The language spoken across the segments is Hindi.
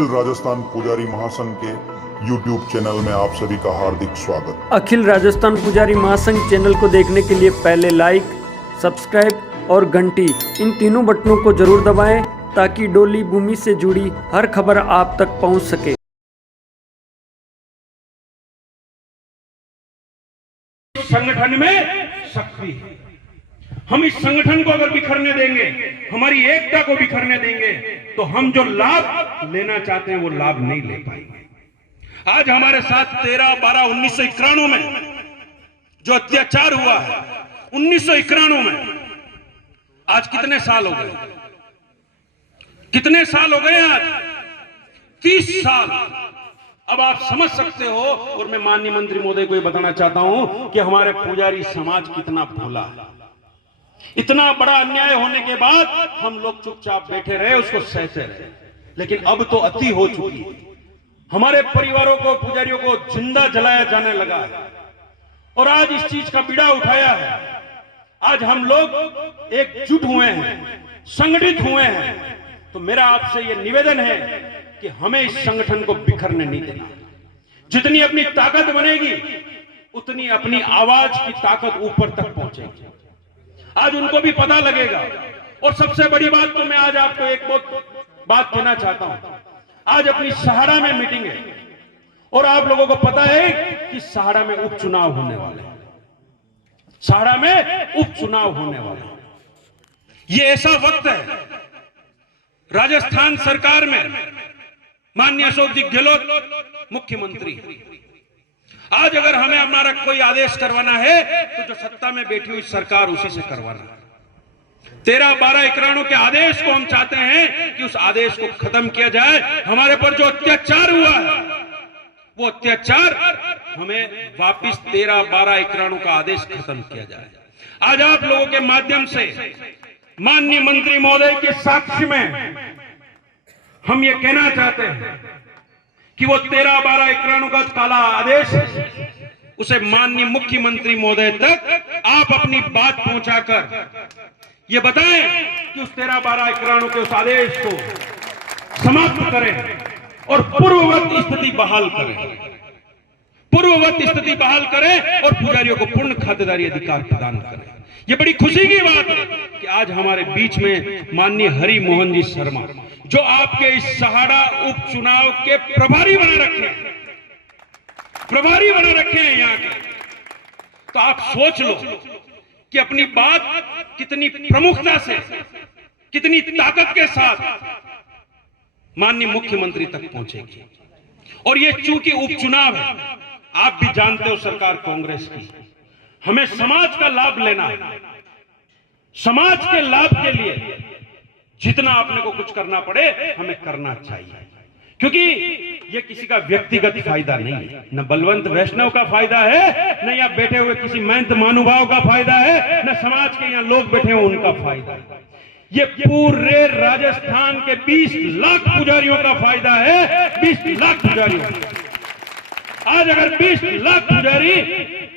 अखिल राजस्थान पुजारी महासंघ के YouTube चैनल में आप सभी का हार्दिक स्वागत। अखिल राजस्थान पुजारी महासंघ चैनल को देखने के लिए पहले लाइक, सब्सक्राइब और घंटी इन तीनों बटनों को जरूर दबाएं ताकि डोली भूमि से जुड़ी हर खबर आप तक पहुंच सके। संगठन में शक्ति है। हम इस संगठन को अगर बिखरने देंगे, हमारी एकता को बिखरने देंगे, तो हम जो लाभ लेना चाहते हैं वो लाभ नहीं ले पाएंगे। आज हमारे साथ 13/12/1991 में जो अत्याचार हुआ है, 1991 में, आज कितने साल हो गए? कितने साल हो गए? आज 30 साल। अब आप समझ सकते हो। और मैं माननीय मंत्री महोदय को ये बताना चाहता हूं कि हमारे पुजारी समाज कितना भोला है। इतना बड़ा अन्याय होने के बाद हम लोग चुपचाप बैठे रहे, उसको सहते रहे, लेकिन अब तो अति हो चुकी है। हमारे परिवारों को, पुजारियों को जिंदा जलाया जाने लगा है और आज इस चीज का बीड़ा उठाया है। आज हम लोग एकजुट हुए हैं, संगठित हुए हैं। तो मेरा आपसे यह निवेदन है कि हमें इस संगठन को बिखरने नहीं देना। जितनी अपनी ताकत बनेगी, उतनी अपनी आवाज की ताकत ऊपर तक पहुंचेगी। आज उनको भी पता लगेगा। और सबसे बड़ी बात तो मैं आज आपको एक बात कहना चाहता हूं। आज अपनी सहाड़ा में मीटिंग है और आप लोगों को पता है कि सहाड़ा में उपचुनाव होने वाले हैं। सहाड़ा में उपचुनाव होने वाले हैं। ये ऐसा वक्त है, राजस्थान सरकार में माननीय अशोक जी गहलोत मुख्यमंत्री, आज अगर हमें हमारा कोई आदेश करवाना है तो जो सत्ता में बैठी हुई सरकार उसी से करवाना है। 13/12/91 के आदेश को हम चाहते हैं कि उस आदेश को खत्म किया जाए। हमारे पर जो अत्याचार हुआ है, वो अत्याचार हमें वापिस 13/12/91 का आदेश खत्म किया जाए। आज आप लोगों के माध्यम से माननीय मंत्री महोदय के साक्ष्य में हम ये कहना चाहते हैं कि वो 13/12/91 का काला आदेश, उसे माननीय मुख्यमंत्री महोदय तक आप अपनी बात पहुंचाकर ये बताएं कि उस 13/12/91 के उस आदेश को समाप्त करें और पूर्ववत स्थिति बहाल करें। पूर्ववत स्थिति बहाल करें और पुजारियों को पूर्ण खातेदारी अधिकार प्रदान करें। यह बड़ी खुशी की बात है कि आज हमारे बीच में माननीय हरि मोहन जी शर्मा, जो आपके इस सहाड़ा उपचुनाव के प्रभारी बना रखे हैं यहां के। तो आप सोच लो कि अपनी बात कितनी प्रमुखता से, कितनी ताकत के साथ माननीय मुख्यमंत्री तक पहुंचेगी। और ये चूंकि उपचुनाव है, आप भी जानते हो सरकार कांग्रेस की, हमें समाज का लाभ लेना है। समाज के लाभ के लिए जितना अपने को कुछ करना पड़े, हमें करना चाहिए। क्योंकि ये किसी का व्यक्तिगत फायदा नहीं है, न बलवंत वैष्णव का फायदा है, न यहाँ बैठे हुए किसी महंत महानुभाव का फायदा है, न समाज के यहाँ लोग बैठे हुए उनका फायदा है। ये पूरे राजस्थान के 20 लाख पुजारियों का फायदा है। 20 लाख पुजारियों। आज अगर 20 लाख पुजारी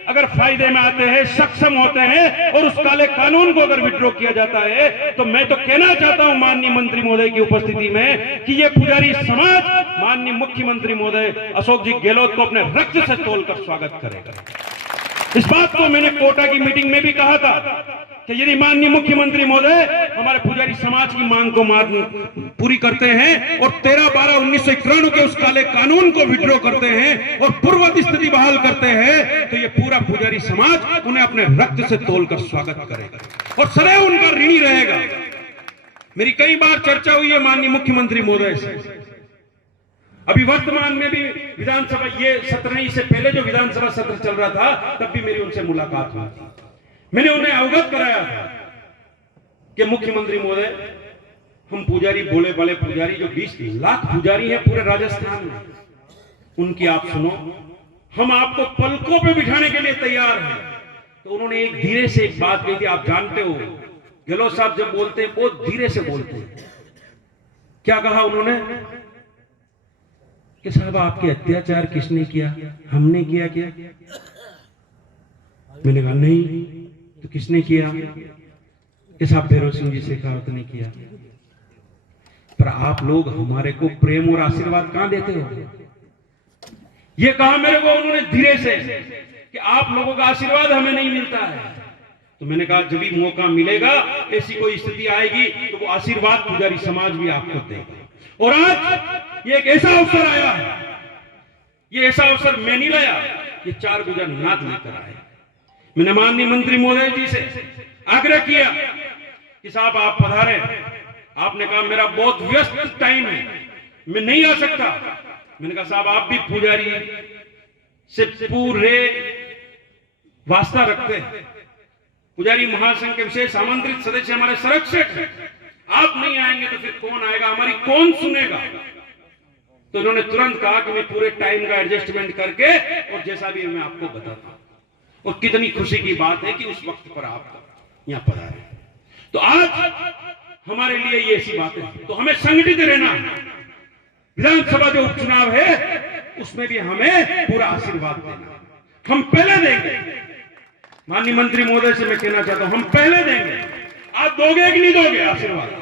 अगर फायदे में आते हैं, सक्षम होते हैं और उस काले कानून को अगर विड्रॉ किया जाता है, तो मैं तो कहना चाहता हूं माननीय मंत्री महोदय की उपस्थिति में कि ये पुजारी समाज माननीय मुख्यमंत्री महोदय अशोक जी गहलोत को अपने रक्त से तोलकर स्वागत करेगा। इस बात को मैंने कोटा की मीटिंग में भी कहा था कि यदि माननीय मुख्यमंत्री महोदय हमारे पुजारी समाज की मांग को पूरी करते हैं और 13/12/1991 के उस काले कानून को विड्रॉ करते हैं और पूर्ववत स्थिति बहाल करते हैं, तो ये पूरा पुजारी समाज उन्हें अपने रक्त से तोलकर स्वागत करेगा और सदैव उनका ऋणी रहेगा। मेरी कई बार चर्चा हुई है माननीय मुख्यमंत्री महोदय से। अभी वर्तमान में भी विधानसभा, ये सत्र नहीं, इससे पहले जो विधानसभा सत्र चल रहा था, तब भी मेरी उनसे मुलाकात हुई थी। मैंने उन्हें अवगत कराया था कि मुख्यमंत्री महोदय, हम पुजारी, भोले वाले पुजारी, जो 20 लाख पुजारी हैं पूरे राजस्थान में, उनकी आप सुनो, हम आपको पलकों पे बिठाने के लिए तैयार हैं। तो उन्होंने एक धीरे से एक बात कही थी। आप जानते हो गहलोत साहब जब बोलते हैं बहुत धीरे से बोलते हैं। क्या कहा उन्होंने कि साहब आपके अत्याचार किसने किया? हमने किया क्या? मैंने कहा नहीं, तो किसने किया? कि साहब भैरव सिंह जी शेखावत ने किया। पर आप लोग हमारे को प्रेम और आशीर्वाद कहां देते हो? ये कहा मेरे को उन्होंने धीरे से कि आप लोगों का आशीर्वाद हमें नहीं मिलता है। तो मैंने कहा जब भी मौका मिलेगा, ऐसी कोई स्थिति आएगी तो वो आशीर्वाद पुजारी समाज भी आपको देगा। और आज ये एक ऐसा अवसर आया है, ये ऐसा अवसर मैं नहीं लाया, ये 4 गुजर नाथ लेकर आए। मैंने माननीय मंत्री महोदय जी से आग्रह किया कि साहब आप पधारे। आपने कहा मेरा बहुत व्यस्त टाइम है, मैं नहीं आ सकता। मैंने कहा साहब आप भी पुजारी से पूरे वास्ता रखते हैं, पुजारी महासंघ के विशेष आमंत्रित सदस्य हमारे संरक्षक हैं, आप नहीं आएंगे तो फिर कौन आएगा, हमारी कौन सुनेगा? तो इन्होंने तुरंत कहा कि मैं पूरे टाइम का एडजस्टमेंट करके और जैसा भी मैं आपको बताता हूं। और कितनी खुशी की बात है कि उस वक्त पर आप यहां पधारे। तो आज हमारे लिए ये ऐसी बातें हैं, तो हमें संगठित रहना है। विधानसभा जो उपचुनाव है उसमें भी हमें पूरा आशीर्वाद देना, हम पहले देंगे। माननीय मंत्री महोदय से मैं कहना चाहता हूं, हम पहले देंगे। आप दोगे कि नहीं दोगे आशीर्वाद?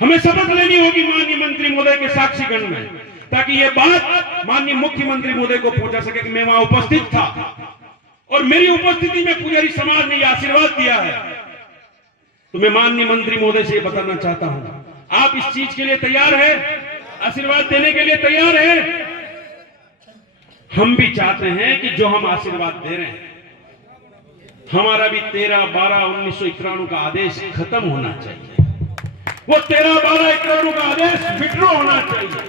हमें शपथ लेनी होगी माननीय मंत्री महोदय के साक्षीगण में, ताकि यह बात माननीय मुख्यमंत्री महोदय को पहुंचा सके कि मैं वहां उपस्थित था और मेरी उपस्थिति में पुजारी समाज ने यह आशीर्वाद दिया है। तो मैं माननीय मंत्री महोदय से बताना चाहता हूं, आप इस चीज के लिए तैयार है? आशीर्वाद देने के लिए तैयार है? हम भी चाहते हैं कि जो हम आशीर्वाद दे रहे हैं, हमारा भी 13/12/1991 का आदेश खत्म होना चाहिए। वो 13/12/91 का आदेश विड्रॉ होना चाहिए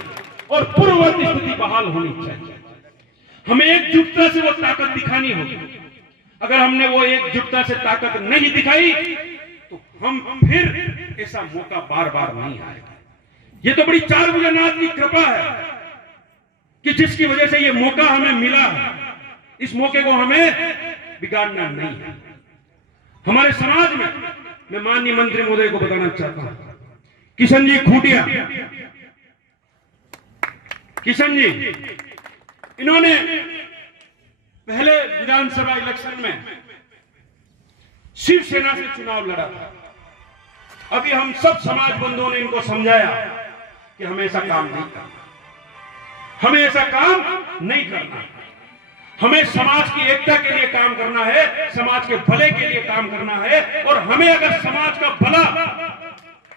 और पूर्ववर्ती स्थिति बहाल होनी चाहिए। हमें एकजुटता से वो ताकत दिखानी होगी। अगर हमने वो एकजुटता से ताकत नहीं दिखाई तो हम फिर ऐसा मौका बार बार नहीं आएगा। ये तो बड़ी 4 भुजनाथ की कृपा है कि जिसकी वजह से ये मौका हमें मिला है। इस मौके को हमें बिगाड़ना नहीं है। हमारे समाज में मैं माननीय मंत्री महोदय को बताना चाहता हूं, किशन जी खूटिया, किशन जी इन्होंने पहले विधानसभा इलेक्शन में शिवसेना से चुनाव लड़ा था। अभी हम सब समाज बंधुओं ने इनको समझाया कि हमें ऐसा काम नहीं करना, हमें ऐसा काम नहीं करना। हमें समाज की एकता के लिए काम करना है, समाज के भले के लिए काम करना है। और हमें अगर समाज का भला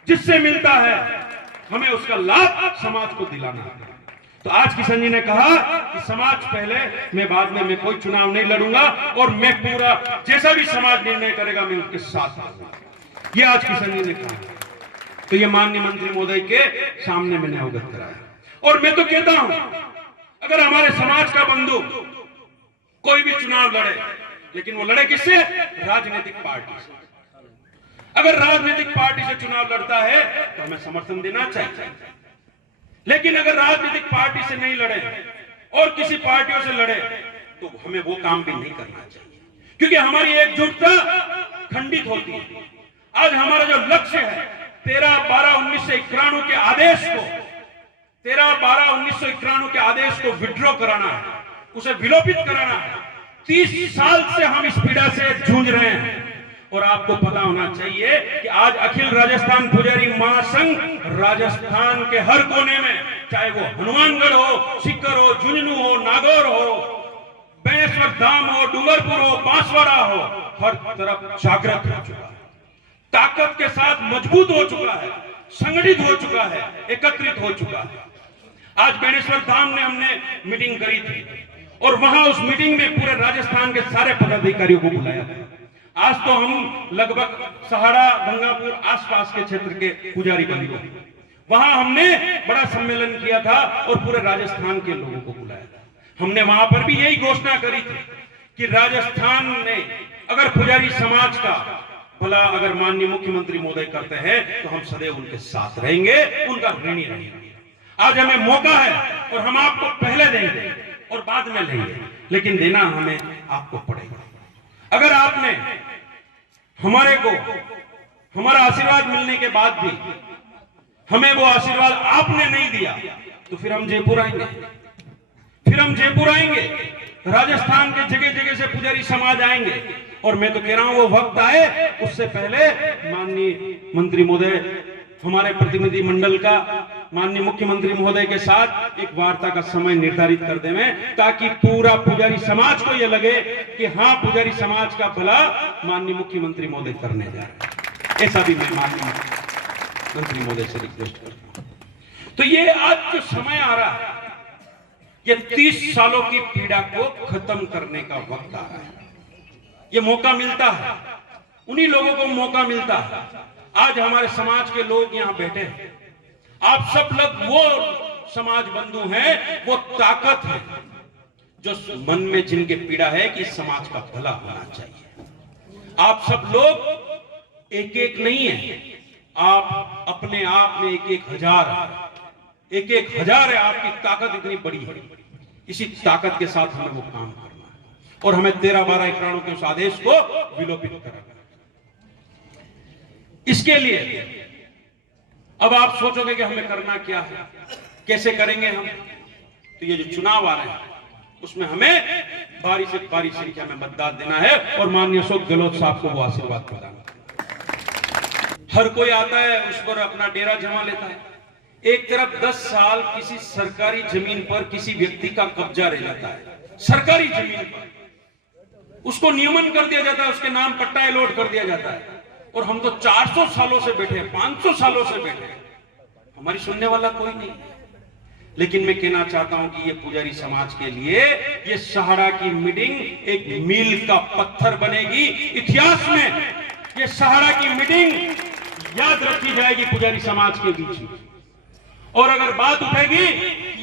जिससे मिलता है, हमें उसका लाभ समाज को दिलाना है। तो आज किशन जी ने कहा कि समाज पहले, मैं बाद में, मैं कोई चुनाव नहीं लड़ूंगा और मैं पूरा जैसा भी समाज निर्णय करेगा मैं उसके साथ रहूंगा। ये आज किशन जी ने कहा। तो ये माननीय मंत्री महोदय के सामने मैंने अवगत कराया। और मैं तो कहता हूं, अगर हमारे समाज का बंधु कोई भी चुनाव लड़े, लेकिन वो लड़े किससे? राजनीतिक पार्टी से। अगर राजनीतिक पार्टी से चुनाव लड़ता है तो हमें समर्थन देना चाहिए। लेकिन अगर राजनीतिक पार्टी से नहीं लड़े और किसी पार्टियों से लड़े तो हमें वो काम भी नहीं करना चाहिए, क्योंकि हमारी एकजुटता खंडित होती है। आज हमारा जो लक्ष्य है 13/12/1991 के आदेश को, 13/12/1991 के आदेश को विड्रॉ कराना है, उसे विलोपित कराना है। 30 साल से हम इस पीड़ा से जूझ रहे हैं। और आपको पता होना चाहिए कि आज अखिल राजस्थान पुजारी महासंघ राजस्थान के हर कोने में, चाहे वो हनुमानगढ़ हो, सीकर हो, झुंझुनू हो, नागौर हो, बेनेश्वर धाम हो, डूंगरपुर हो, बांसवाड़ा हो, हर तरफ जागृत हो चुका है, ताकत के साथ मजबूत हो चुका है, संगठित हो चुका है, एकत्रित हो चुका है। आज बेनेश्वर धाम ने हमने मीटिंग करी थी और वहां उस मीटिंग में पूरे राजस्थान के सारे पदाधिकारियों को बुलाया था। आज तो हम लगभग सहाड़ा, गंगापुर आसपास के क्षेत्र के पुजारी बन गए। वहां हमने बड़ा सम्मेलन किया था और पूरे राजस्थान के लोगों को बुलाया था। हमने वहां पर भी यही घोषणा करी थी कि राजस्थान में अगर पुजारी समाज का भला अगर माननीय मुख्यमंत्री महोदय करते हैं तो हम सदैव उनके साथ रहेंगे, उनका ऋणी रहेंगे। आज हमें मौका है और हम आपको पहले देंगे और बाद में लेंगे, लेकिन देना हमें आपको पड़ेगा। अगर आपने हमारे को हमारा आशीर्वाद मिलने के बाद भी हमें वो आशीर्वाद आपने नहीं दिया तो फिर हम जयपुर आएंगे, फिर हम जयपुर आएंगे, राजस्थान के जगह जगह से पुजारी समाज आएंगे। और मैं तो कह रहा हूं वो वक्त आए उससे पहले माननीय मंत्री महोदय हमारे प्रतिनिधि मंडल का माननीय मुख्यमंत्री महोदय के साथ एक वार्ता का समय निर्धारित कर देवें, ताकि पूरा पुजारी समाज को यह लगे कि हाँ, पुजारी समाज का भला माननीय मुख्यमंत्री महोदय करने जा रहे हैं। ऐसा भी मैं माननीय मंत्री महोदय से रिक्वेस्ट करता हूं। तो ये आज जो समय आ रहा है, ये 30 सालों की पीड़ा को खत्म करने का वक्त आ रहा है। ये मौका मिलता है, उन्हीं लोगों को मौका मिलता है। आज हमारे समाज के लोग यहां बैठे हैं, आप सब लोग वो समाज बंधु हैं, वो ताकत है जो मन में जिनके पीड़ा है कि समाज का भला होना चाहिए। आप सब लोग एक एक नहीं है, आप अपने आप में एक हजार है। आपकी ताकत इतनी बड़ी है, इसी ताकत के साथ हमें वो काम करना है और हमें 13-12 एकराणों के उस आदेश को विलोपित करना है। इसके लिए अब आप सोचोगे कि हमें करना क्या है, कैसे करेंगे हम। तो ये जो चुनाव आ रहे हैं उसमें हमें भारी से भारी संख्या में मतदान देना है और माननीय अशोक गहलोत साहब को वो आशीर्वाद प्रदान करना। हर कोई आता है, उस पर अपना डेरा जमा लेता है। एक तरफ 10 साल किसी सरकारी जमीन पर किसी व्यक्ति का कब्जा रह जाता है, सरकारी जमीन पर उसको नियमन कर दिया जाता है, उसके नाम पट्टा अलॉट कर दिया जाता है। और हम तो 400 सालों से बैठे हैं, 500 सालों से बैठे हैं, हमारी सुनने वाला कोई नहीं। लेकिन मैं कहना चाहता हूं कि ये पुजारी समाज के लिए ये सहारा की मीटिंग एक मील का पत्थर बनेगी। इतिहास में ये सहारा की मीटिंग याद रखी जाएगी पुजारी समाज के बीच में। और अगर बात उठेगी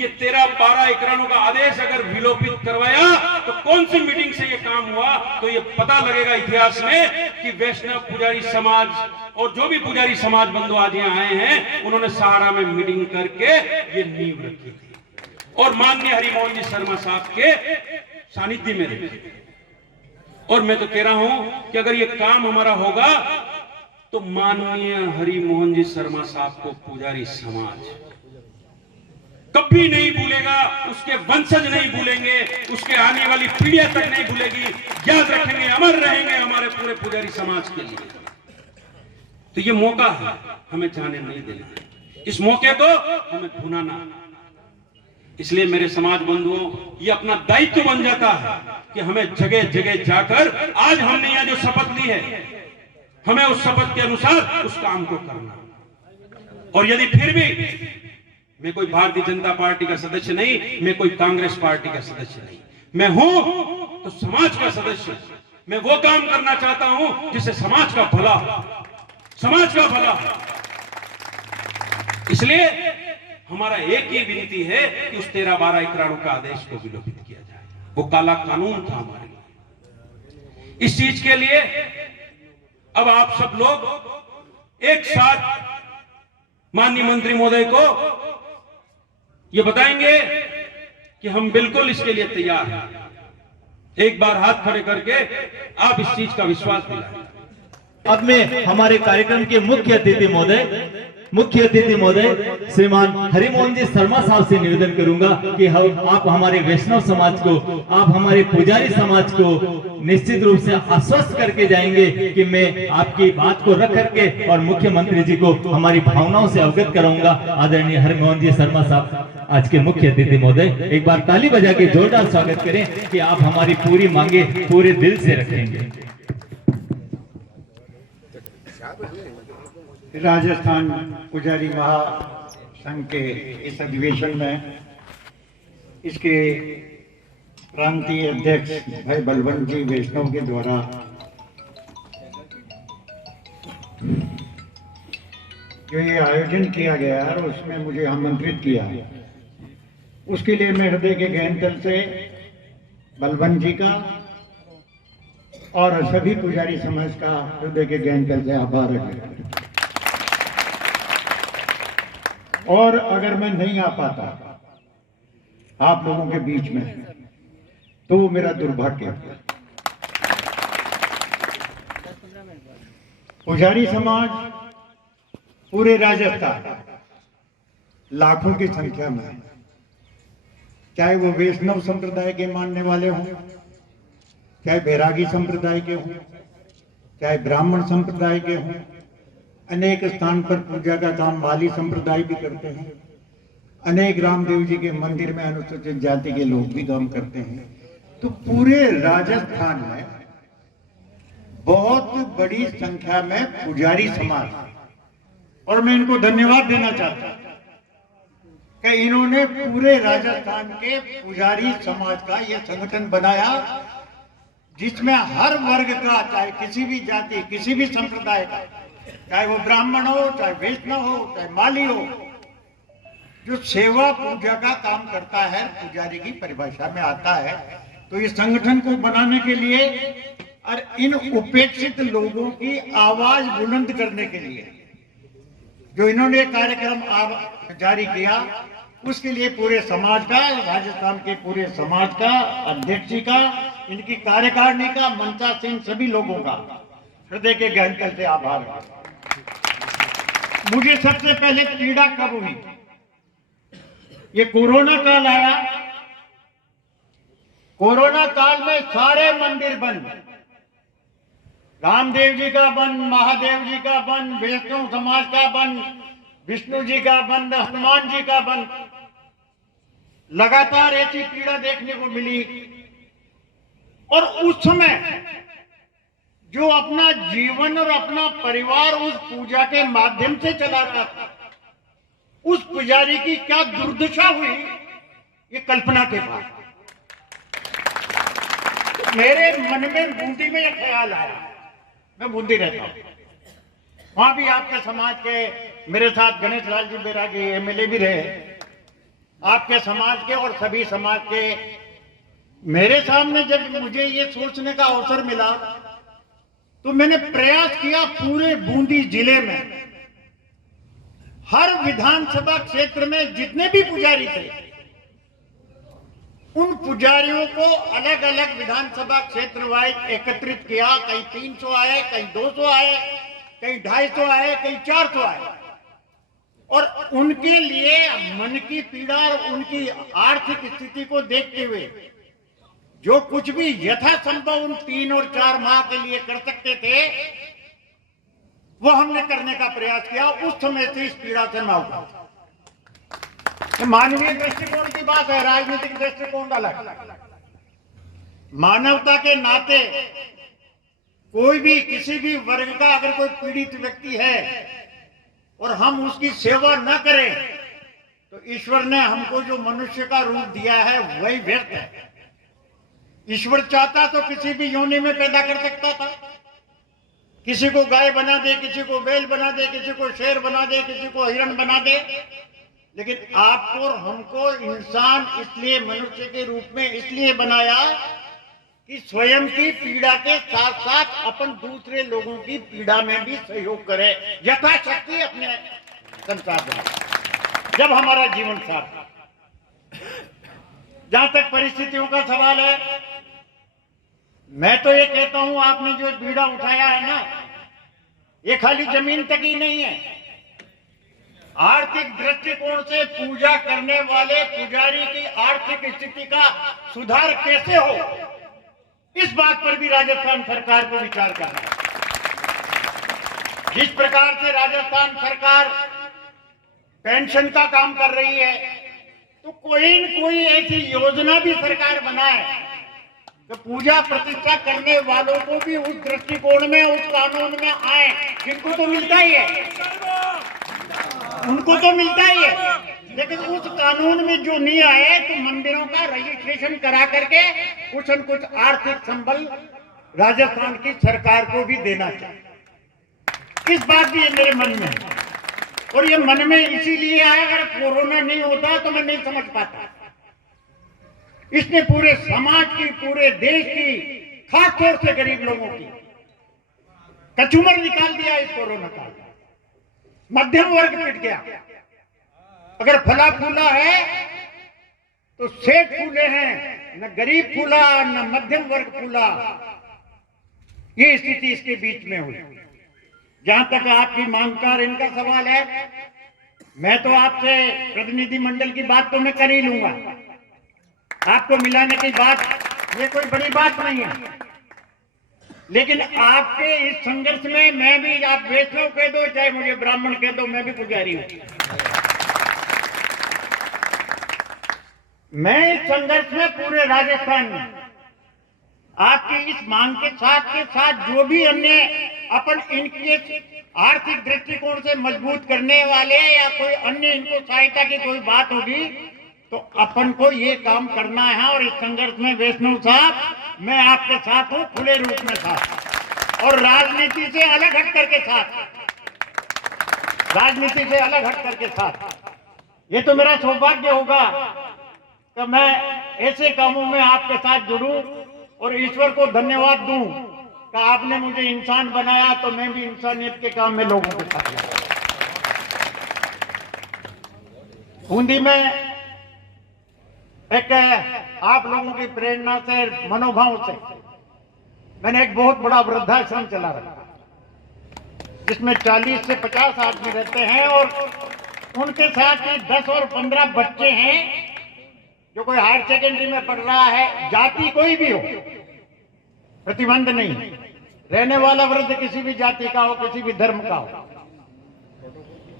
ये 13-12 एकराणों का आदेश अगर विलोपित करवाया तो कौन सी मीटिंग से ये काम हुआ, तो ये पता लगेगा इतिहास में कि वैष्णव पुजारी समाज और जो भी पुजारी समाज बंधु आज यहाँ आए हैं, उन्होंने सहारा में मीटिंग करके ये नींव रखी थी और माननीय हरिमोहन जी शर्मा साहब के सानिध्य में रखी। और मैं तो कह रहा हूं कि अगर ये काम हमारा होगा तो माननीय हरिमोहन जी शर्मा साहब को पुजारी समाज कभी नहीं भूलेगा, उसके वंशज नहीं भूलेंगे, उसके आने वाली पीढ़ियां तक नहीं भूलेगी, याद रखेंगे, अमर रहेंगे हमारे पूरे पुजारी समाज के लिए। तो ये मौका है, हमें जाने नहीं देना है, इस मौके को हमें भुनाना। इसलिए मेरे समाज बंधुओं, ये अपना दायित्व बन जाता है कि हमें जगह जगह जाकर, आज हमने यहां जो शपथ ली है, हमें उस शपथ के अनुसार उस काम को करना। और यदि फिर भी मैं कोई भारतीय जनता पार्टी का सदस्य नहीं, मैं कोई कांग्रेस पार्टी का सदस्य नहीं, मैं हूं तो समाज का सदस्य। मैं वो काम करना चाहता हूं जिससे समाज का भला, समाज का भला। इसलिए हमारा एक ही विनती है कि उस 13-12 एकराणों का आदेश को विलोपित किया जाए। वो काला कानून था हमारे लिए। इस चीज के लिए अब आप सब लोग एक साथ माननीय मंत्री महोदय को ये बताएंगे कि हम बिल्कुल इसके लिए तैयार हैं। एक बार हाथ खड़े करके आप इस चीज का विश्वास दिलाएं। अब मैं हमारे कार्यक्रम के मुख्य अतिथि महोदय श्रीमान हरिमोहन जी शर्मा साहब से निवेदन करूंगा कि आप हमारे वैष्णव समाज को, आप हमारे पुजारी समाज को निश्चित रूप से आश्वस्त करके जाएंगे कि मैं आपकी बात को रख करके और मुख्यमंत्री जी को हमारी भावनाओं से अवगत कराऊंगा। आदरणीय हरिमोहन जी शर्मा साहब आज के मुख्य अतिथि महोदय, एक बार ताली बजा के जोरदार स्वागत करें कि आप हमारी पूरी मांगे पूरे दिल से रखेंगे। राजस्थान पुजारी महासंघ के इस अधिवेशन में इसके प्रांतीय अध्यक्ष भाई बलवंत जी वैष्णव के द्वारा जो ये आयोजन किया गया और उसमें मुझे आमंत्रित किया, उसके लिए मैं हृदय के गहन तल से बलवंत जी का और सभी पुजारी समाज का हृदय के गहन तल से आभार व्यक्त करता हूं। और अगर मैं नहीं आ पाता आप लोगों के बीच में तो वो मेरा दुर्भाग्य है। पुजारी समाज पूरे राजस्थान लाखों की संख्या में है, चाहे वो वैष्णव संप्रदाय के मानने वाले हों, चाहे बैरागी संप्रदाय के हों, चाहे ब्राह्मण संप्रदाय के हों, अनेक स्थान पर पूजा का काम माली संप्रदाय भी करते हैं। अनेक रामदेव जी के मंदिर में अनुसूचित जाति के लोग भी काम करते हैं। तो पूरे राजस्थान में बहुत बड़ी संख्या में पुजारी समाज, और मैं इनको धन्यवाद देना चाहता हूं कि इन्होंने पूरे राजस्थान के पुजारी समाज का ये संगठन बनाया, जिसमें हर वर्ग का, चाहे किसी भी जाति, किसी भी संप्रदाय का, चाहे वो ब्राह्मण हो, चाहे वैष्णव हो, चाहे माली हो, जो सेवा पूजा का काम करता है, पुजारी की परिभाषा में आता है। तो इस संगठन को बनाने के लिए और इन उपेक्षित लोगों की आवाज बुलंद करने के लिए जो इन्होंने कार्यक्रम जारी किया, उसके लिए पूरे समाज का, राजस्थान के पूरे समाज का, अध्यक्ष का, इनकी कार्यकारिणी का, मनसा सिंह, सभी लोगों का हृदय के गहन से आभार है। मुझे सबसे पहले पीड़ा कब हुई? ये कोरोना काल आया। कोरोना काल में सारे मंदिर बंद, रामदेव जी का बंद, महादेव जी का बंद, वैष्णव समाज का बंद, विष्णु जी का बंद, हनुमान जी का बंद। लगातार ऐसी पीड़ा देखने को मिली। और उस समय जो अपना जीवन और अपना परिवार उस पूजा के माध्यम से चला रहा था, उस पुजारी की क्या दुर्दशा हुई, ये कल्पना के पास। मेरे मन में बूंदी में यह ख्याल आया, मैं बूंदी रहता हूं, वहां भी आपके समाज के मेरे साथ गणेश लाल जी बैरागी एमएलए भी रहे, आपके समाज के और सभी समाज के। मेरे सामने जब मुझे ये सोचने का अवसर मिला, तो मैंने प्रयास किया पूरे बूंदी जिले में हर विधानसभा क्षेत्र में जितने भी पुजारी थे, उन पुजारियों को अलग अलग विधानसभा क्षेत्र वाइज एकत्रित किया। कहीं 300 आए, कहीं 200 आए, कहीं 250 आए, कहीं 400 आए, और उनके लिए मन की पीड़ा और उनकी आर्थिक स्थिति को देखते हुए जो कुछ भी यथासंभव उन 3 और 4 माह के लिए कर सकते थे, वो हमने करने का प्रयास किया। उस समय से इस पीड़ा से मैं उठा। मानवीय दृष्टिकोण की बात है, राजनीतिक दृष्टिकोण अलग। मानवता के नाते कोई भी, किसी भी वर्ग का अगर कोई पीड़ित व्यक्ति है और हम उसकी सेवा न करें, तो ईश्वर ने हमको जो मनुष्य का रूप दिया है वही व्यर्थ है। ईश्वर चाहता तो किसी भी योनि में पैदा कर सकता था, किसी को गाय बना दे, किसी को बैल बना दे, किसी को शेर बना दे, किसी को हिरण बना दे, लेकिन आपको और हमको इंसान इसलिए, मनुष्य के रूप में इसलिए बनाया कि स्वयं की पीड़ा के साथ साथ अपन दूसरे लोगों की पीड़ा में भी सहयोग करे, यथाशक्ति अपने संसाधन, जब हमारा जीवन साथ। जहां तक परिस्थितियों का सवाल है, मैं तो ये कहता हूं, आपने जो पीड़ा उठाया है ना, ये खाली जमीन तक ही नहीं है। आर्थिक दृष्टिकोण से पूजा करने वाले पुजारी की आर्थिक स्थिति का सुधार कैसे हो, इस बात पर भी राजस्थान सरकार को विचार करना है। जिस प्रकार से राजस्थान सरकार पेंशन का काम कर रही है, तो कोई न कोई ऐसी योजना भी सरकार बनाए तो पूजा प्रतिष्ठा करने वालों को भी उस दृष्टिकोण में, उस कानून में आए, जिनको तो मिलता ही है, उनको तो मिलता ही है, लेकिन उस कानून में जो नहीं आए, तो मंदिरों का रजिस्ट्रेशन करा करके कुछ न कुछ आर्थिक संबल राजस्थान की सरकार को भी देना चाहिए। इस बात भी मेरे मन में है, और ये मन में इसीलिए आया, अगर कोरोना नहीं होता तो मैं नहीं समझ पाता। इसने पूरे समाज की, पूरे देश की, खास तौर से गरीब लोगों की कचूमर निकाल दिया इस कोरोना काल। मध्यम वर्ग पिट गया। अगर फला फूला है तो सेठ फूले हैं, न गरीब फूला न मध्यम वर्ग फूला। ये स्थिति इसके बीच में हुई। जहां तक आपकी मांग का और इनका सवाल है, मैं तो आपसे प्रतिनिधि मंडल की बात तो मैं कर ही लूंगा। आपको मिलाने की बात ये कोई बड़ी बात नहीं है, लेकिन आपके इस संघर्ष में मैं भी, आप वैष्णव कह दो चाहे मुझे ब्राह्मण कह दो, मैं भी पुजारी हूं। मैं इस संघर्ष में पूरे राजस्थान में आपकी इस मांग के साथ जो भी हमने अपन इनके आर्थिक दृष्टिकोण से मजबूत करने वाले या कोई अन्य इनको सहायता की कोई बात होगी तो अपन को ये काम करना है। और इस संघर्ष में वैष्णव साहब मैं आपके साथ हूं, खुले रूप में साथ, और राजनीति से अलग हट करके साथ, राजनीति से अलग हट करके साथ। ये तो मेरा सौभाग्य होगा कि मैं ऐसे कामों में आपके साथ जुड़ूं और ईश्वर को धन्यवाद दूं कि आपने मुझे इंसान बनाया तो मैं भी इंसानियत के काम में लोगों के साथ लगा। बूंदी में एक आप लोगों की प्रेरणा से, मनोभाव से मैंने एक बहुत बड़ा वृद्धाश्रम चला रखा, जिसमें 40 से 50 आदमी रहते हैं और उनके साथ ही 10 और 15 बच्चे हैं जो कोई हायर सेकेंडरी में पढ़ रहा है। जाति कोई भी हो, प्रतिबंध नहीं, रहने वाला वृद्ध किसी भी जाति का हो, किसी भी धर्म का हो,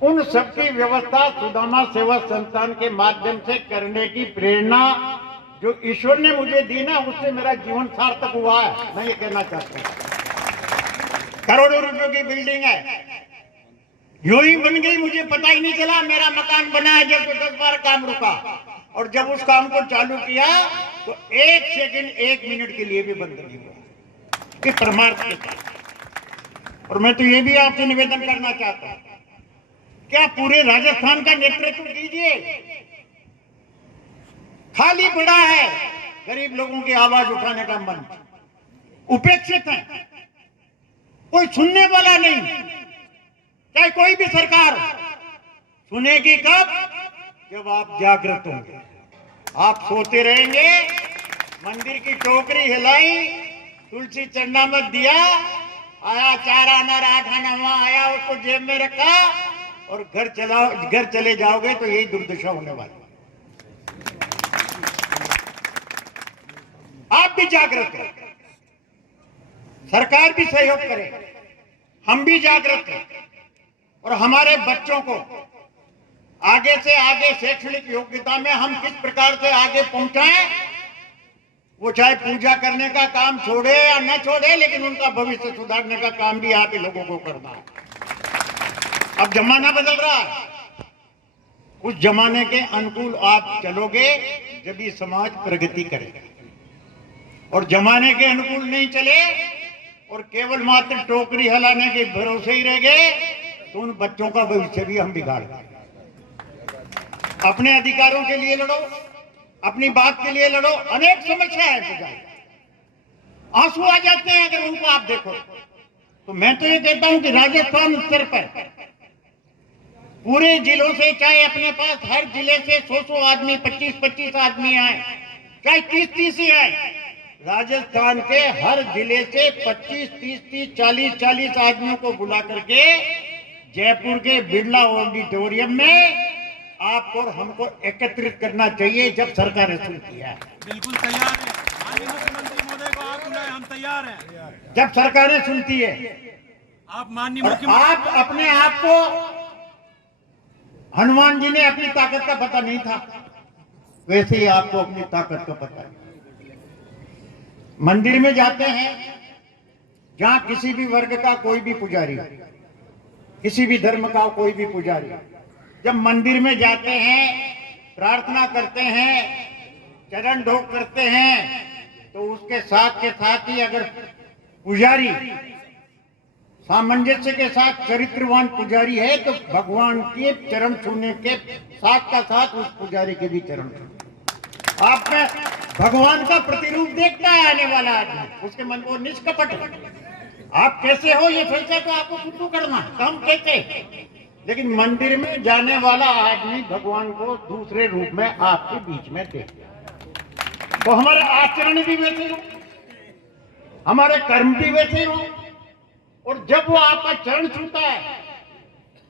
उन सबकी व्यवस्था सुदामा सेवा संस्थान के माध्यम से करने की प्रेरणा जो ईश्वर ने मुझे दी ना, उससे मेरा जीवन सार्थक हुआ है। मैं ये कहना चाहता हूँ। करोड़ों रुपयों की बिल्डिंग है, यूं ही बन गई, मुझे पता ही नहीं चला। मेरा मकान बना है जब तो 10-12 काम रुका, और जब उस काम को चालू किया तो 1 सेकंड 1 मिनट के लिए भी बंद नहीं हुआ कि परमार्थ के साथ। और मैं तो ये भी आपसे निवेदन करना चाहता हूं, क्या पूरे राजस्थान का नेतृत्व कीजिए। खाली पड़ा है गरीब लोगों की आवाज उठाने का मंच, उपेक्षित है, कोई सुनने वाला नहीं। चाहे कोई भी सरकार सुनेगी कब? जब आप जागृत होंगे। आप सोते रहेंगे, मंदिर की टोकरी हिलाई, तुलसी चंदा मत दिया, आया 4 आना 8 आना वहां आया, उसको जेब में रखा और घर चले जाओगे तो यही दुर्दशा होने वाली। आप भी जागृत हो, सरकार भी सहयोग करे, हम भी जागृत हैं और हमारे बच्चों को आगे से आगे शैक्षणिक योग्यता में हम किस प्रकार से आगे पहुंचाएं। वो चाहे पूजा करने का काम छोड़े या न छोड़े, लेकिन उनका भविष्य सुधारने का काम भी आप ही लोगों को करना है। अब जमाना बदल रहा है, उस जमाने के अनुकूल आप चलोगे जब ये समाज प्रगति करेगा। और जमाने के अनुकूल नहीं चले और केवल मात्र टोकरी हिलाने के भरोसे ही रह गए तो उन बच्चों का भविष्य भी हम बिगाड़ देंगे। अपने अधिकारों के लिए लड़ो, अपनी बात के लिए लड़ो। अनेक समस्याएं हैं, आंसू आ जाते हैं अगर उनको आप देखो। तो मैं तो ये कहता हूं कि राजस्थान स्तर पर पूरे जिलों से, चाहे अपने पास हर जिले से 100 आदमी, 25 आदमी आए, चाहे 30 ही आए, राजस्थान के हर जिले से 25, 30, 40 आदमियों को बुला करके जयपुर के बिरला ऑडिटोरियम में आपको और हमको एकत्रित करना चाहिए। जब सरकार सुनती है, बिल्कुल तैयार है, माननीय मुख्यमंत्री महोदय को आप बुलाएं, हम तैयार हैं। जब सरकारें सुनती है, आप माननीय और मुख्यमंत्री, आप अपने आप को, हनुमान जी ने अपनी ताकत का पता नहीं था, वैसे ही आपको अपनी ताकत का पता है। मंदिर में जाते हैं, जहां किसी भी वर्ग का कोई भी पुजारी, किसी भी धर्म का कोई भी पुजारी, जब मंदिर में जाते हैं, प्रार्थना करते हैं, चरण ढोक करते हैं, तो उसके साथ के साथ ही अगर पुजारी सामंजस्य के साथ चरित्रवान पुजारी है तो भगवान के चरण छूने के साथ का साथ उस पुजारी के भी चरण छूने। आप में भगवान का प्रतिरूप देखता है आने वाला आदमी, उसके मन को निष्कपट, आप कैसे हो ये फैसला तो आपको खुद को करना है, हम कैसे। लेकिन मंदिर में जाने वाला आदमी भगवान को दूसरे रूप में आपके बीच में देखता, तो हमारे आचरण भी वैसे हो, हमारे कर्म भी वैसे हो। और जब वो आपका चरण छूता है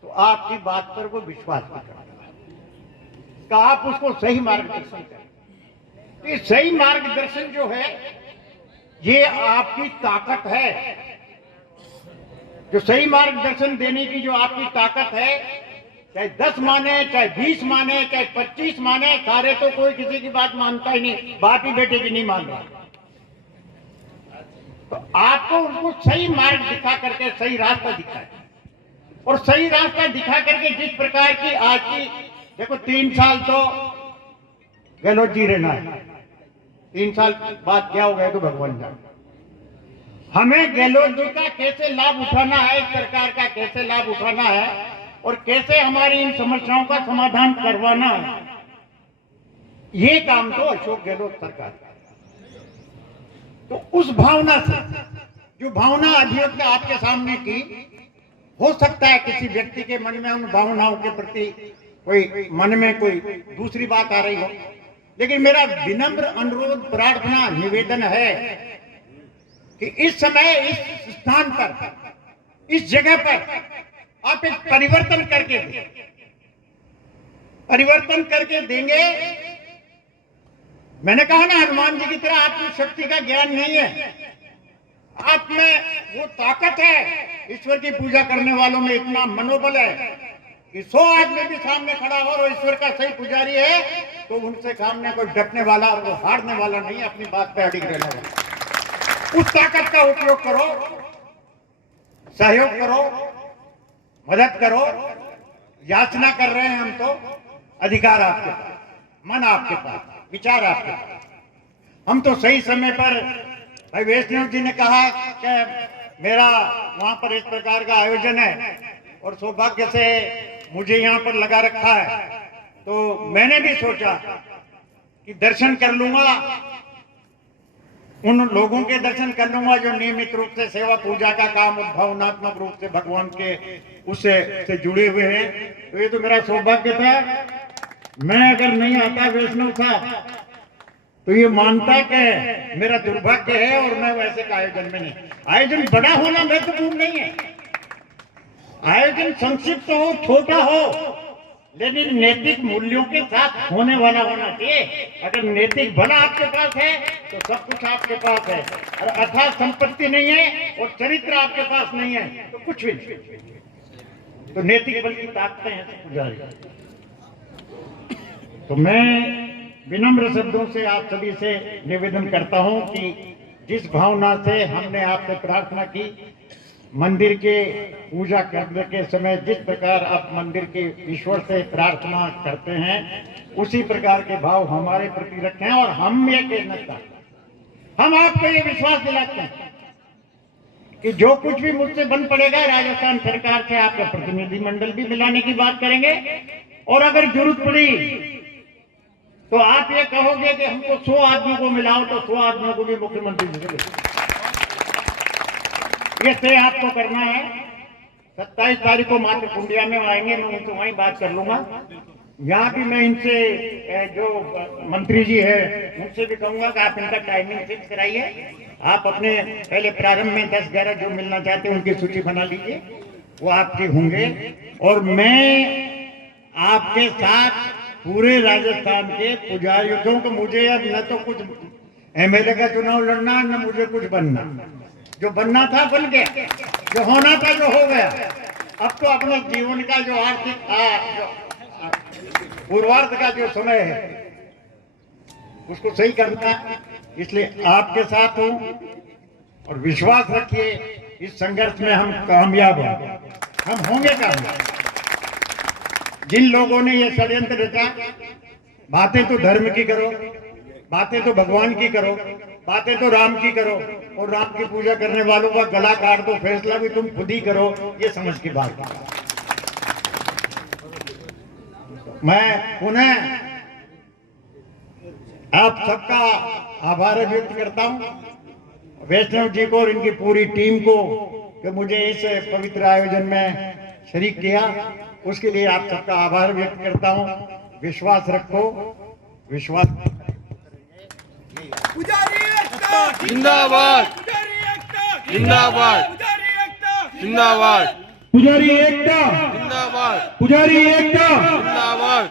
तो आपकी बात पर वो विश्वास भी करता है कि आप उसको सही मार्गदर्शन करें। तो ये सही मार्गदर्शन जो है ये आपकी ताकत है, जो सही मार्गदर्शन देने की जो आपकी ताकत है, चाहे 10 माने, चाहे 20 माने, चाहे 25 माने, सारे तो कोई किसी की बात मानता ही नहीं, बाप ही बेटे की नहीं मान रहा। तो आपको उनको सही मार्ग दिखा करके सही रास्ता दिखाए, और सही रास्ता दिखा करके जिस प्रकार की आज की देखो 3 साल तो गहलोत जी रहना है, 3 साल बाद क्या हो गया तो भगवान जाने। हमें गहलोत जी का कैसे लाभ उठाना है, इस सरकार का कैसे लाभ उठाना है, और कैसे हमारी इन समस्याओं का समाधान करवाना है, ये काम तो अशोक गहलोत सरकार का। तो उस भावना से, जो भावना अभिव्यक्त आपके सामने की, हो सकता है किसी व्यक्ति के मन में उन भावनाओं के प्रति कोई मन में कोई दूसरी बात आ रही हो, लेकिन मेरा विनम्र अनुरोध, प्रार्थना, निवेदन है कि इस समय, इस स्थान पर, इस जगह पर आप एक परिवर्तन करके दें। परिवर्तन करके देंगे। मैंने कहा ना, हनुमान जी की तरह आपकी शक्ति का ज्ञान नहीं है, आप में वो ताकत है। ईश्वर की पूजा करने वालों में इतना मनोबल है कि 100 आदमी भी सामने खड़ा हो और ईश्वर का सही पुजारी है तो उनसे सामने कोई डटने वाला और वो हारने वाला नहीं, अपनी बात पे अड़िग रहने वाला। उस ताकत का उपयोग करो, सहयोग करो, मदद करो। याचना कर रहे हैं हम तो, अधिकार आपके पास, मन आपके पास, विचार आपके पास। हम तो सही समय पर, भाई वैष्णव जी ने कहा कि मेरा वहां पर इस प्रकार का आयोजन है और सौभाग्य से मुझे यहाँ पर लगा रखा है, तो मैंने भी सोचा कि दर्शन कर लूंगा, उन लोगों के दर्शन कर लूंगा जो नियमित रूप से सेवा पूजा का काम भावनात्मक रूप से भगवान के उससे से जुड़े हुए हैं। तो ये तो मेरा सौभाग्य था। मैं अगर नहीं आता वैष्णव था तो ये मानता कि मेरा दुर्भाग्य है और मैं वैसे का आयोजन में नहीं। आयोजन बड़ा होना महत्वपूर्ण नहीं है, आयोजन संक्षिप्त हो, छोटा हो, लेकिन नैतिक मूल्यों के साथ होने वाला होना चाहिए। अगर नैतिक बल आपके पास है तो सब कुछ आपके पास है, और अर्थात संपत्ति नहीं है और चरित्र आपके पास नहीं है तो कुछ भी नहीं। तो नैतिक बल की ताकतें हैं पुजारी। तो मैं विनम्र शब्दों से आप सभी से निवेदन करता हूं कि जिस भावना से हमने आपसे प्रार्थना की, मंदिर के पूजा करने के समय जिस प्रकार आप मंदिर के ईश्वर से प्रार्थना करते हैं, उसी प्रकार के भाव हमारे प्रति रखें। और हम ये कहना चाहते हैं, हम आपको ये विश्वास दिलाते हैं कि जो कुछ भी मुझसे बन पड़ेगा, राजस्थान सरकार से आपका प्रतिनिधिमंडल भी मिलाने की बात करेंगे, और अगर जरूरत पड़ी तो आप ये कहोगे कि हमको 100 आदमियों को मिलाओ तो 100 आदमियों को भी मुख्यमंत्री जी से ये तय आपको करना है। 27 तारीख को मात्र कुंडिया में आएंगे, मैं उनसे वहीं बात कर लूंगा। यहाँ भी मैं इनसे, जो मंत्री जी है उनसे भी कहूंगा कि आप इनका टाइमिंग फिक्स कराइए। आप अपने पहले प्रारंभ में 10-11 जो मिलना चाहते हैं उनकी सूची बना लीजिए, वो आपके होंगे। और मैं आपके साथ पूरे राजस्थान के पुजारियों को, मुझे अब न तो कुछ एमएलए का चुनाव लड़ना, न मुझे कुछ बनना। जो बनना था बन गया, जो होना था जो हो गया। अब तो अपने जीवन का जो आर्थिक पूर्वार्ध का जो समय है उसको सही करना है। इसलिए आपके साथ हूं और विश्वास रखिए, इस संघर्ष में हम कामयाब होंगे, हम होंगे कामयाब। जिन लोगों ने ये षड्यंत्र रचा, बातें तो धर्म की करो, बातें तो भगवान की करो, बातें तो राम की करो, और राम की पूजा करने वालों का गला काट दो, फैसला भी तुम खुद ही करो, ये समझ की बात है। मैं पुनः आप सबका आभार व्यक्त करता हूं, वैष्णव जी को और इनकी पूरी टीम को, कि मुझे इस पवित्र आयोजन में शरीक किया, उसके लिए आप सबका आभार व्यक्त करता हूं। विश्वास रखो, विश्वास जिंदाबाद जिंदाबाद जिंदाबाद पुजारी एकता, जिंदाबाद पुजारी एकता। जिंदाबाद।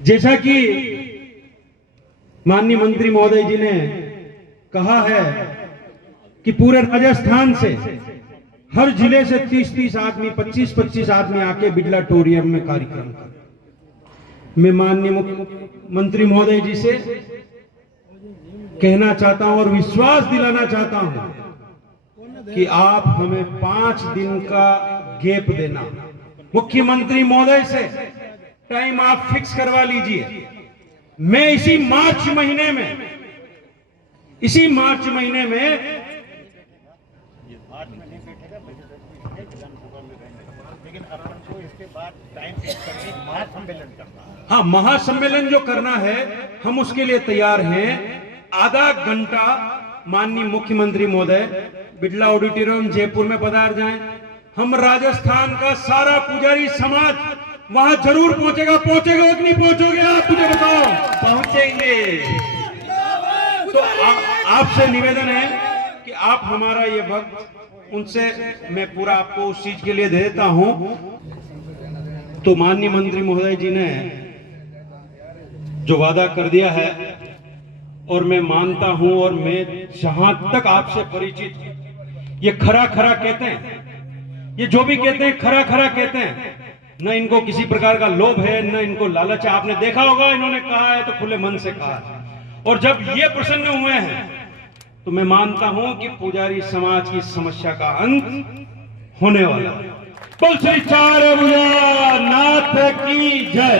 जैसा कि माननीय मंत्री महोदय जी ने कहा है कि पूरे राजस्थान से हर जिले से 30-30 आदमी, 25-25 आदमी आके बिड़ला टोरियम में कार्यक्रम कर। मैं माननीय मुख्यमंत्री महोदय जी से कहना चाहता हूं और विश्वास दिलाना चाहता हूं कि आप हमें 5 दिन का गैप देना। मुख्यमंत्री महोदय से टाइम आप फिक्स करवा लीजिए। मैं इसी मार्च महीने में हाँ, महासम्मेलन जो करना है हम उसके लिए तैयार हैं। आधा घंटा माननीय मुख्यमंत्री महोदय बिड़ला ऑडिटोरियम जयपुर में पधार जाएं। हम राजस्थान का सारा पुजारी समाज वहां जरूर पहुंचेगा कि नहीं पहुंचोगे आप मुझे बताओ? पहुंचेंगे। तो आपसे निवेदन है कि आप हमारा ये वक्त उनसे मैं पूरा आपको उस चीज के लिए दे देता हूं। तो माननीय मंत्री महोदय जी ने जो वादा कर दिया है और मैं मानता हूं और मैं जहां तक आपसे परिचित, ये खरा खरा कहते हैं, ये जो भी कहते हैं खरा खरा कहते हैं। न इनको किसी प्रकार का लोभ है, न इनको लालच है। आपने देखा होगा इन्होंने कहा है तो खुले मन से कहा है। और जब ये प्रसन्न हुए हैं तो मैं मानता हूं कि पुजारी समाज की समस्या का अंत होने वाला है। बोल श्री चार भुजा नाथ की जय।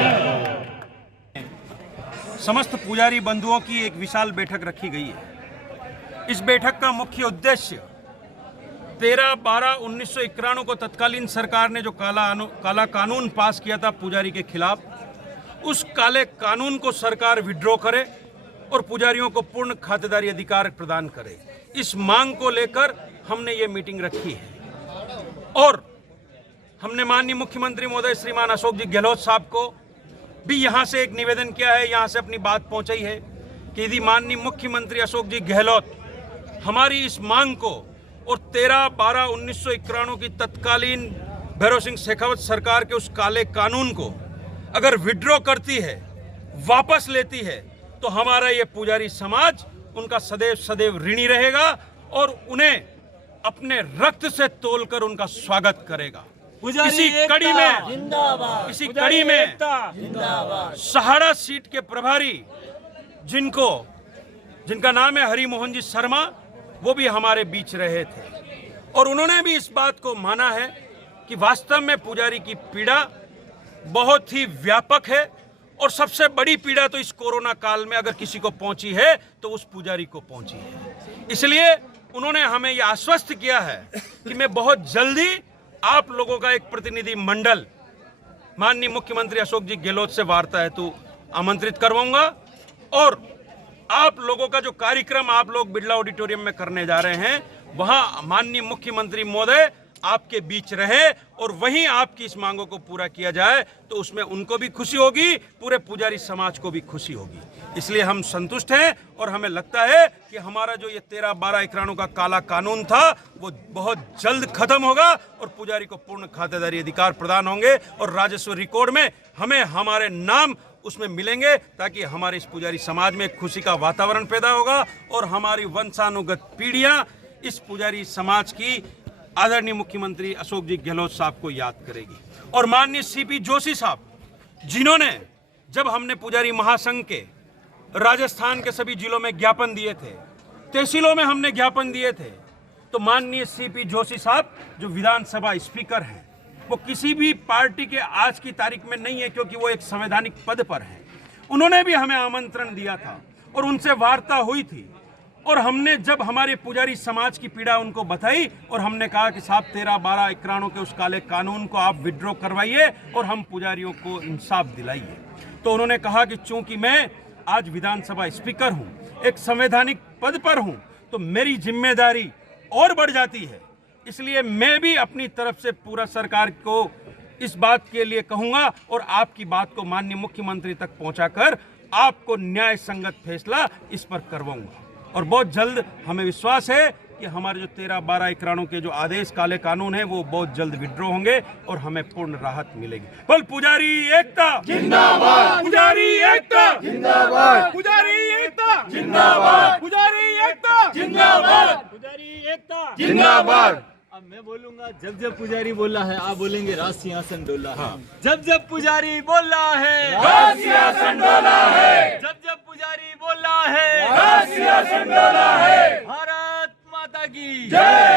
समस्त पुजारी बंधुओं की एक विशाल बैठक रखी गई है। इस बैठक का मुख्य उद्देश्य 13/12/1991 को तत्कालीन सरकार ने जो काला कानून पास किया था पुजारी के खिलाफ, उस काले कानून को सरकार विड्रॉ करे और पुजारियों को पूर्ण खातेदारी अधिकार प्रदान करे। इस मांग को लेकर हमने ये मीटिंग रखी है और हमने माननीय मुख्यमंत्री महोदय श्रीमान अशोक जी गहलोत साहब को भी यहाँ से एक निवेदन किया है, यहाँ से अपनी बात पहुँचाई है कि यदि माननीय मुख्यमंत्री अशोक जी गहलोत हमारी इस मांग को और 13/12/1991 की तत्कालीन भैरव सिंह शेखावत सरकार के उस काले कानून को अगर विड्रॉ करती है, वापस लेती है, तो हमारा ये पुजारी समाज उनका सदैव सदैव ऋणी रहेगा और उन्हें अपने रक्त से तोलकर उनका स्वागत करेगा। इसी कड़ी में सहाड़ा सीट के प्रभारी जिनका नाम है हरिमोहन जी शर्मा, वो भी हमारे बीच रहे थे और उन्होंने भी इस बात को माना है कि वास्तव में पुजारी की पीड़ा बहुत ही व्यापक है और सबसे बड़ी पीड़ा तो इस कोरोना काल में अगर किसी को पहुंची है तो उस पुजारी को पहुंची है। इसलिए उन्होंने हमें यह आश्वस्त किया है कि मैं बहुत जल्दी आप लोगों का एक प्रतिनिधि मंडल माननीय मुख्यमंत्री अशोक जी गहलोत से वार्ता हेतु आमंत्रित करवाऊंगा और आप लोगों का जो कार्यक्रम आप लोग बिड़ला ऑडिटोरियम में करने जा रहे हैं, वहां माननीय मुख्यमंत्री महोदय आपके बीच रहे और वहीं आपकी इस मांगों को पूरा किया जाए तो उसमें उनको भी खुशी होगी, पूरे पुजारी समाज को भी खुशी होगी। इसलिए हम संतुष्ट हैं और हमें लगता है कि हमारा जो ये 13/12/91 का काला कानून था वो बहुत जल्द खत्म होगा और पुजारी को पूर्ण खातेदारी अधिकार प्रदान होंगे और राजस्व रिकॉर्ड में हमें हमारे नाम उसमें मिलेंगे ताकि हमारे इस पुजारी समाज में खुशी का वातावरण पैदा होगा और हमारी वंशानुगत पीढ़ियां इस पुजारी समाज की आदरणीय मुख्यमंत्री अशोक जी गहलोत साहब को याद करेगी। और माननीय सीपी जोशी साहब, जिन्होंने जब हमने पुजारी महासंघ के राजस्थान के सभी जिलों में ज्ञापन दिए थे, तहसीलों में हमने ज्ञापन दिए थे, तो माननीय सीपी जोशी साहब जो विधानसभा स्पीकर हैं, वो किसी भी पार्टी के आज की तारीख में नहीं है क्योंकि वो एक संवैधानिक पद पर है। उन्होंने भी हमें आमंत्रण दिया था और उनसे वार्ता हुई थी और हमने जब हमारे पुजारी समाज की पीड़ा उनको बताई और हमने कहा कि साहब 13/12/91 के उस काले कानून को आप विड्रॉ करवाइए और हम पुजारियों को इंसाफ दिलाइए, तो उन्होंने कहा कि चूंकि मैं आज विधानसभा स्पीकर हूं, एक संवैधानिक पद पर हूं, तो मेरी जिम्मेदारी और बढ़ जाती है। इसलिए मैं भी अपनी तरफ से पूरा सरकार को इस बात के लिए कहूंगा और आपकी बात को माननीय मुख्यमंत्री तक पहुंचाकर आपको न्याय संगत फैसला इस पर करवाऊंगा और बहुत जल्द हमें विश्वास है कि हमारे जो 13-12 इकरारों के जो आदेश काले कानून है वो बहुत जल्द विड्रॉ होंगे और हमें पूर्ण राहत मिलेगी। बोल पुजारी एकता जिंदाबाद, पुजारी एकता जिंदाबाद, पुजारी एकता जिंदाबाद, पुजारी एकता जिंदाबाद, पुजारी एकता जिंदाबाद। अब मैं बोलूंगा जब जब पुजारी बोला है आप बोलेंगे राज सिंहासन डोला है। जब जब पुजारी बोला है राज सिंहासन डोला है, जब जब पुजारी बोला है राज सिंहासन डोला है। भारत माता की जय।